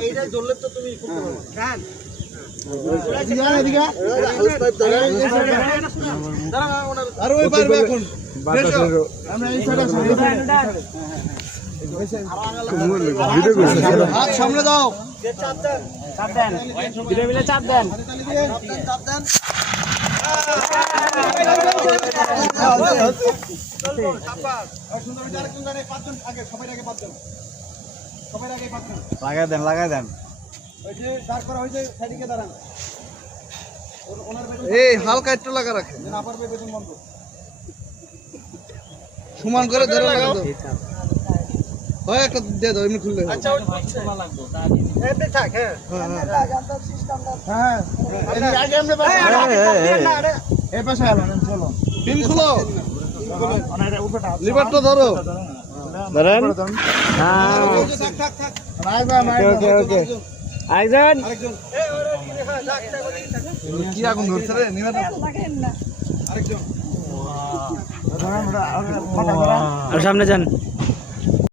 এইটাই ধরলে তো তুমি হ্যাঁ আরে ওই পারবে এখন আমরা এই সাইডে হাত সামনে দাও চাপ দেন ধীরে ধীরে চাপ দেন লাগাই দেন এই হালকা একটু লাগা রাখে সমান করে ধরে লাগা দাও হয় একটা দিয়ে দাও এমনি খুললে আচ্ছা ওই লাগবে এতে থাক হ্যাঁ হ্যাঁ আগে আমরা এই পাশে আলো চলো পিন খুলো লিভারটা ধরো ধরেন হ্যাঁ ওকে ওকে আইজন কি আগুন ধরছে রে নিভার আরেকজন সামনে যান